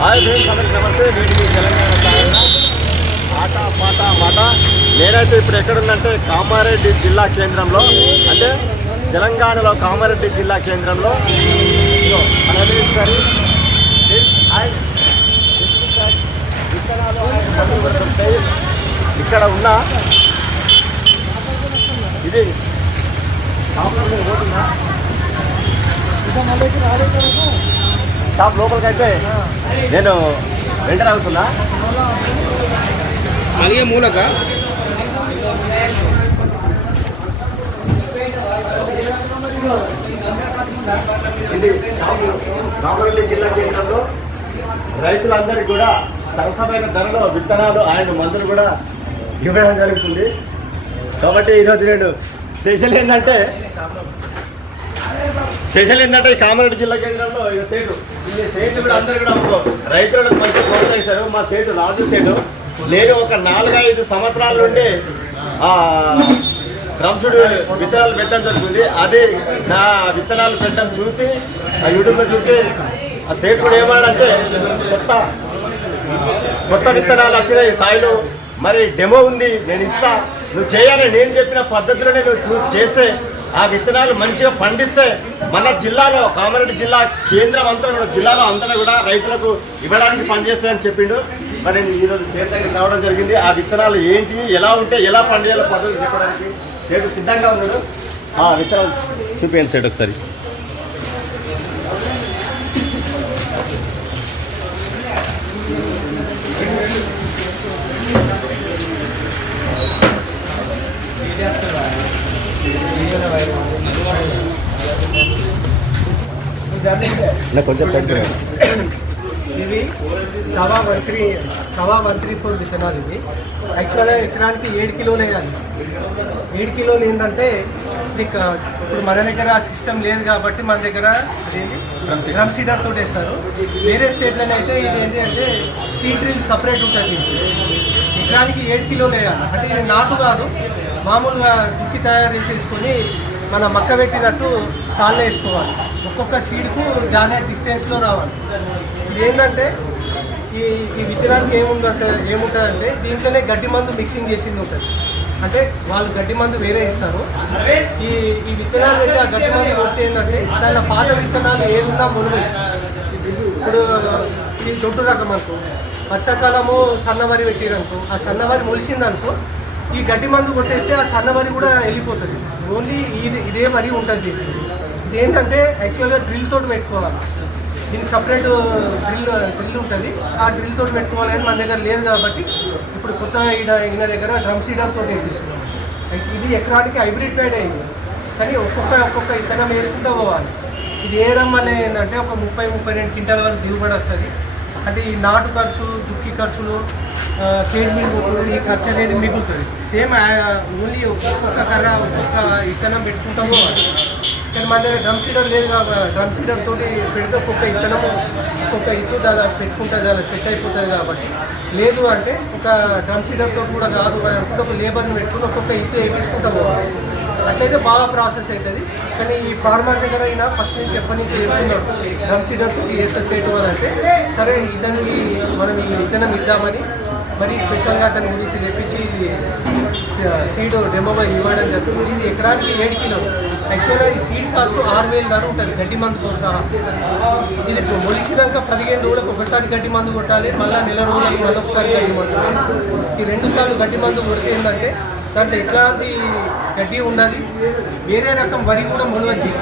Hi friends అందరికి నమస్తే. నేను తెలంగాణ ఆట పాట మాట నేనైతే ఇప్పుడు ఎక్కడుందంటే కామారెడ్డి జిల్లా కేంద్రంలో. అంటే తెలంగాణలో కామారెడ్డి జిల్లా కేంద్రంలో. ఇదిగో ఇక్కడ ఉన్న ఇది షాపులో షాప్ లోపలికి అయితే నేను వెంటనే అవుతున్నా మలిగే మూలక. ఇది కామారెడ్డి జిల్లా కేంద్రంలో రైతులందరికీ కూడా సరసమైన ధరలో విత్తనాలు ఆయన మందులు కూడా ఇవ్వడం జరుగుతుంది. కాబట్టి ఈరోజు నేను స్పెషల్ ఏంటంటే స్పెషల్ ఏంటంటే ఈ కామారెడ్డి జిల్లా కేంద్రంలో ఈ సేటు ఈ సేట్లు కూడా అందరు కూడా అప్పుడు రైతులకు మంచి ప్రోత్సహిస్తారు. మా సేటు రాజు సేటు. నేను ఒక నాలుగైదు సంవత్సరాల నుండి రంసుడు విత్తనాలు పెట్టడం జరుగుతుంది. అది నా విత్తనాలు పెట్టడం చూసి ఆ యూట్యూబ్లో చూసి ఆ సేటు కూడా ఏమన్నాడంటే కొత్త కొత్త విత్తనాలు వచ్చినాయి సాయిలు. మరి డెమో ఉంది నేను ఇస్తా. నువ్వు చేయాలి. నేను చెప్పిన పద్ధతిలోనే నువ్వు చూ- చేస్తే ఆ విత్తనాలు మంచిగా పండిస్తే మన జిల్లాలో కామారెడ్డి జిల్లా కేంద్రం అంతా కూడా జిల్లాలో అంతా కూడా రైతులకు ఇవ్వడానికి పనిచేస్తాయని చెప్పిండు. మరి నేను ఈరోజు సేట్ దగ్గర రావడం జరిగింది. ఆ విత్తనాలు ఏంటి ఎలా ఉంటే ఎలా పండియాలో పద్ధతి చెప్పడానికి సేటు సిద్ధంగా ఉన్నాడు. ఆ విత్తనాలు చూపించండి సేట్ ఒకసారి. కొంచెం ఇది సవా వన్ త్రీ సవా వన్ త్రీ ఫోర్ విత్తనాలు ఇది యాక్చువల్గా ఎకరానికి ఏడు కిలోలు వేయాలి ఏడు కిలోలు ఏంటంటే ఇది ఇప్పుడు మన దగ్గర సిస్టమ్ లేదు కాబట్టి మన దగ్గర డ్రమ్ సీడర్ తోటి వేస్తారు. వేరే స్టేట్లలో అయితే ఇది ఏంటి అంటే సీడ్ డ్రిల్ సపరేట్ ఉంటుంది. దీనికి. ఎకరానికి ఏడు కిలోలు వేయాలి అంటే ఇది నాటు కాదు. మామూలుగా దుక్కి తయారు చేసుకొని మన మక్క పెట్టినట్టు సాల్లో వేసుకోవాలి. ఒక్కొక్క సీడ్కు జానే డిస్టెన్స్లో రావాలి. ఇది ఏంటంటే ఈ ఈ విత్తనానికి ఏముందంటే ఏముంటుందంటే దీంట్లోనే గడ్డి మందు మిక్సింగ్ చేసింది ఉంటుంది. అంటే వాళ్ళు గడ్డి మందు వేరే ఇస్తారు ఈ ఈ విత్తనాలు అయితే ఆ గడ్డి మందు కొట్టి ఏంటంటే దాని పాత విత్తనాలు ఏమున్నా మునుగు ఇప్పుడు ఇది దొడ్డు రకం అనుకో వర్షాకాలము సన్నవరి పెట్టిరనుకో ఆ సన్నవరి మొలిసిందనుకో ఈ గడ్డి మందు కొట్టేస్తే ఆ సన్నవరి కూడా వెళ్ళిపోతుంది. ఓన్లీ ఇది ఇదే మరీ ఉంటుంది. ఇది ఏంటంటే యాక్చువల్గా డ్రిల్ తోటి పెట్టుకోవాలి. దీనికి సపరేట్ డ్రిల్ డ్రిల్ ఉంటుంది. ఆ డ్రిల్ తోటి పెట్టుకోవాలి కానీ మన దగ్గర లేదు కాబట్టి ఇప్పుడు కొత్త ఈడ ఈయన దగ్గర డ్రమ్ సీడర్ తోటి తీసుకున్నాం ఇది ఎకరానికి హైబ్రిడ్ ప్యాడ్ అయింది. కానీ ఒక్కొక్క ఒక్కొక్క ఇత్తనం వేసుకుంటూ పోవాలి. ఇది వేయడం వల్ల ఏంటంటే ఒక ముప్పై ముప్పై రెండు క్వింటాల వరకు దిగుబడి వస్తుంది. అంటే ఈ నాటు ఖర్చు దుక్కి ఖర్చులు కేజీ మీద ఈ ఖర్చు అనేది మిగులుతుంది. సేమ్ ఓన్లీ ఒక్కొక్క కర్ర ఒక్కొక్క ఇత్తనం పెట్టుకుంటాము పోవాలి కానీ మన దగ్గర డ్రమ్ సీడర్ లేదు కాబట్టి డ్రమ్ సీడర్ తోటి పెడితే ఒక్కొక్క ఇత్తనము ఒక్కొక్క ఇత్తు దాదాపు పెట్టుకుంటుంది అలా సెట్ అయిపోతుంది కాబట్టి. లేదు అంటే ఒక డ్రమ్ సీడర్తో కూడా కాదు అని అనుకుంటే ఒక లేబర్ని పెట్టుకుని ఒక్కొక్క ఇత్తు వేయించుకుంటాము పోవాలి అట్లయితే బాగా ప్రాసెస్ అవుతుంది కానీ ఈ ఫార్మర్ దగ్గర అయినా ఫస్ట్ నుంచి ఎప్పటి నుంచి చెప్తున్నాడు డ్రమ్ సీడర్ చేయటం వేస్తే సరే ఇతనికి మనం ఈ విత్తనం ఇద్దామని మరి స్పెషల్గా అతని గురించి తెప్పించి సీడ్ డెమో ఇవ్వడం జరుగుతుంది. ఇది ఎకరానికి ఏడు కిలో. యాక్చువల్గా ఈ సీడ్ కాస్ట్ ఆరు వేలు ధర ఉంటుంది గడ్డి మందు సహా ఇది మొలిసినాక పదిహేను రోజులకు ఒకసారి గడ్డి మందు కొట్టాలి మళ్ళీ నెల రోజులకు మళ్ళీ ఒకసారి గడ్డి మందు ఈ రెండు సార్లు గడ్డి మందు కొడితే ఏంటంటే దాంట్లో ఎట్లాంటి గడ్డి ఉన్నది వేరే రకం వరి కూడా మొలవద్ది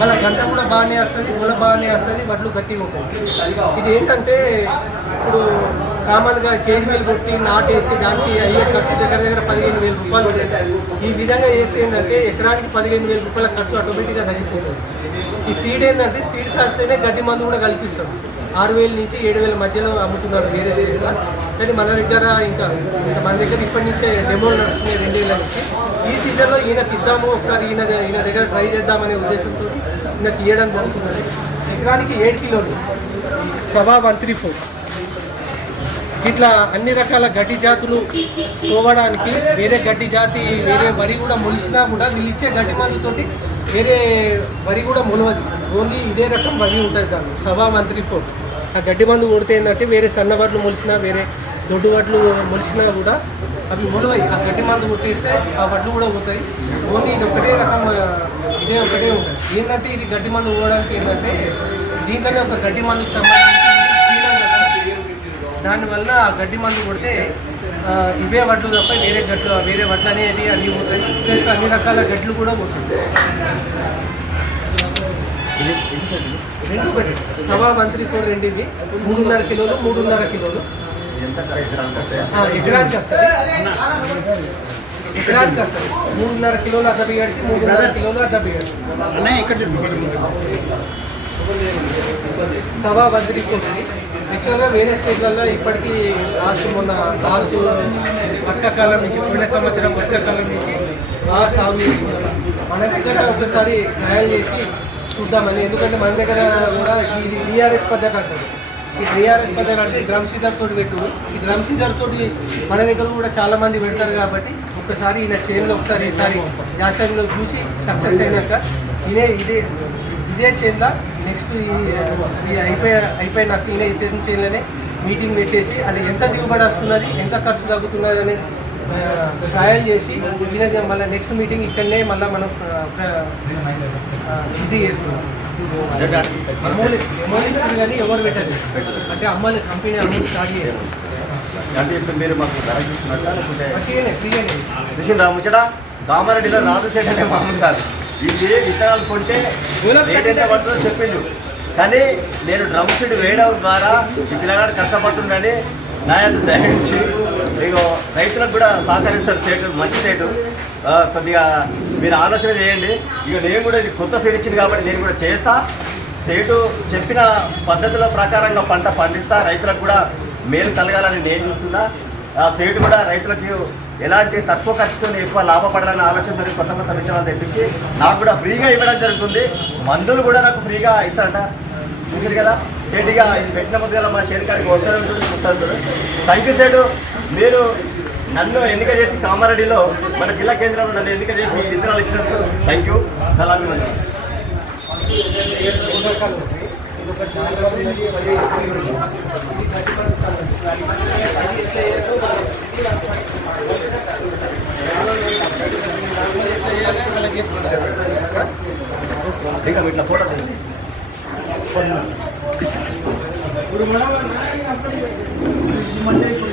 మళ్ళీ గంట కూడా బాగానే వస్తుంది గుల బాగానే వస్తుంది వడ్లు గట్టిగా ఉంటుంది ఇది ఏంటంటే ఇప్పుడు కామన్గా కేజీ కొట్టి నాటేసి దానికి అయ్యే ఖర్చు దగ్గర దగ్గర పదిహేను వేల రూపాయలు ఉంటాయి. ఈ విధంగా చేస్తే ఏంటంటే ఎకరానికి పదిహేను వేల రూపాయల ఖర్చు ఆటోమేటిక్గా తగ్గిపోతుంది. ఈ సీడ్ ఏంటంటే సీడ్ కాస్ట్లోనే గడ్డి మందు కూడా కల్పిస్తాం ఆరు వేల నుంచి ఏడు వేల మధ్యలో అమ్ముతున్నారు వేరే స్టేట్లో కానీ మన దగ్గర ఇంకా మన దగ్గర ఇప్పటి నుంచే డెమోలు నడుస్తున్నాయి రెండేళ్ళ నుంచి. ఈ సీజన్లో ఈయనకి ఇద్దాము ఒకసారి ఈయన ఈయన దగ్గర ట్రై చేద్దామనే ఉద్దేశంతో ఈయన తీయడం జరుగుతున్నది ఎకరానికి ఏడు కిలోలు. సభా వన్ త్రీ ఫోర్. ఇట్లా అన్ని రకాల గడ్డి జాతులు పోవడానికి వేరే గడ్డి జాతి వేరే వరి కూడా మొలిసినా కూడా వీళ్ళు ఇచ్చే గడ్డి మందుతోటి వేరే వరి కూడా మొలవదు. ఓన్లీ ఇదే రకం వరి ఉంటుంది దాన్ని సభా మంత్రి ఫోర్. ఆ గడ్డి మందు కొడితే ఏంటంటే వేరే సన్న వడ్లు మొలిసినా వేరే దొడ్డు వడ్లు మొలిసినా కూడా అవి మొలవయి ఆ గడ్డి మందు కొట్టేస్తే ఆ వడ్లు కూడా పోతాయి. ఓన్లీ ఇది ఒకటే రకం ఇదే ఒకటే ఉంటుంది. ఏంటంటే ఇది గడ్డి మందు పోవడానికి ఏంటంటే దీంట్లోనే ఒక గడ్డి మందుకు సంబంధించి దానివల్ల ఆ గడ్డి మందు కొడితే ఇవే వడ్లు తప్ప వేరే గడ్లు వేరే వడ్లు అనేవి అన్ని పోతాయి. ప్లస్ అన్ని రకాల గడ్లు కూడా పోతాయి. రెండు ఒకటి సవా వన్ త్రీ ఫోర్ రెండు ఇవి మూడున్నర కిలోలు మూడున్నర కిలోలు ఎకరానికి వస్తుంది ఎకరానికి వస్తుంది మూడున్నర కిలోలు అర్ధ బియ్యాడికి మూడున్నర కిలోలు అర్ధ బియ్యాడికి సవా వన్ త్రీ ఫోర్ యాక్చువల్గా వేరే స్టేట్లలో ఇప్పటికీ లాస్ట్ మొన్న లాస్ట్ వర్షాకాలం నుంచి పోయిన సంవత్సరం వర్షాకాలం నుంచి బాగా సాగు చేస్తున్నారు. మన దగ్గర ఒకసారి ట్రయల్ చేసి చూద్దామని. ఎందుకంటే మన దగ్గర కూడా ఇది డిఆర్ఎస్ పద్ధతి అంటారు. ఈ డిఆర్ఎస్ పద్ధతి అంటే డ్రమ్ సీజర్ తోటి పెట్టు ఈ డ్రమ్ సీజర్ తోటి మన దగ్గర కూడా చాలా మంది పెడతారు కాబట్టి ఒకసారి ఈయన చేనులో ఒకసారి ఈసారి యాసంలో చూసి సక్సెస్ అయినాక ఇదే ఇదే ఇదే చేయాల నెక్స్ట్ ఈ అయిపోయి అయిపోయినాక ఈయన ఇదే చేయాలనే మీటింగ్ పెట్టేసి అది ఎంత దిగుబడి వస్తున్నది ఎంత ఖర్చు తగ్గుతున్నది అని ట్రయల్ చేసి ఈయన మళ్ళీ నెక్స్ట్ మీటింగ్ ఇక్కడనే మళ్ళీ మనం ఇది చేసుకున్నాం ఇచ్చింది కానీ ఎవరు పెట్టదు అంటే అమ్మాలి కంపెనీ అమౌంట్ స్టార్ట్ చేయాలి అంటే ఇప్పుడు మీరు మాకు ధర చూస్తున్నట్లా లేకుంటే చూసిందా ముచ్చట కామారెడ్డిలో రాదు సెట్ అనే మామూలు కాదు. ఇది విత్తనాలు కొంటే పడుతుందో చెప్పిండు. కానీ నేను డ్రమ్ షీట్ వేయడం ద్వారా ఈ పిల్లగాడు కష్టపడుతుండని నాయన దయించి ఇగో రైతులకు కూడా సహకరిస్తారు సేటు మంచి సేటు. కొద్దిగా మీరు ఆలోచన చేయండి. ఇక నేను కూడా ఇది కొత్త సీట్ ఇచ్చింది కాబట్టి నేను కూడా చేస్తా. సేటు చెప్పిన పద్ధతుల ప్రకారంగా పంట పండిస్తా. రైతులకు కూడా మేలు కలగాలని నేను చూస్తున్నా. ఆ సేటు కూడా రైతులకు ఎలాంటి తక్కువ ఖర్చుతో ఎక్కువ లాభపడాలనే ఆలోచనతో కొత్త కొత్త విత్తనాలు తెప్పించి నాకు కూడా ఫ్రీగా ఇవ్వడం జరుగుతుంది. మందులు కూడా నాకు ఫ్రీగా ఇస్తారంట. చూసారు కదా? సేటుగా పెట్టిన ముందుగా మా షేర్ కాడికి వస్తారు చూస్తారు థ్యాంక్ యూ సేటు. మీరు నన్ను ఎన్నిక చేసి కామారెడ్డిలో మన జిల్లా కేంద్రంలో నన్ను ఎన్నిక చేసి విత్తనాలు ఇచ్చినందుకు థ్యాంక్ యూ చాలా అభినందనలు. ఇంకా ఇట్లా ఫోటో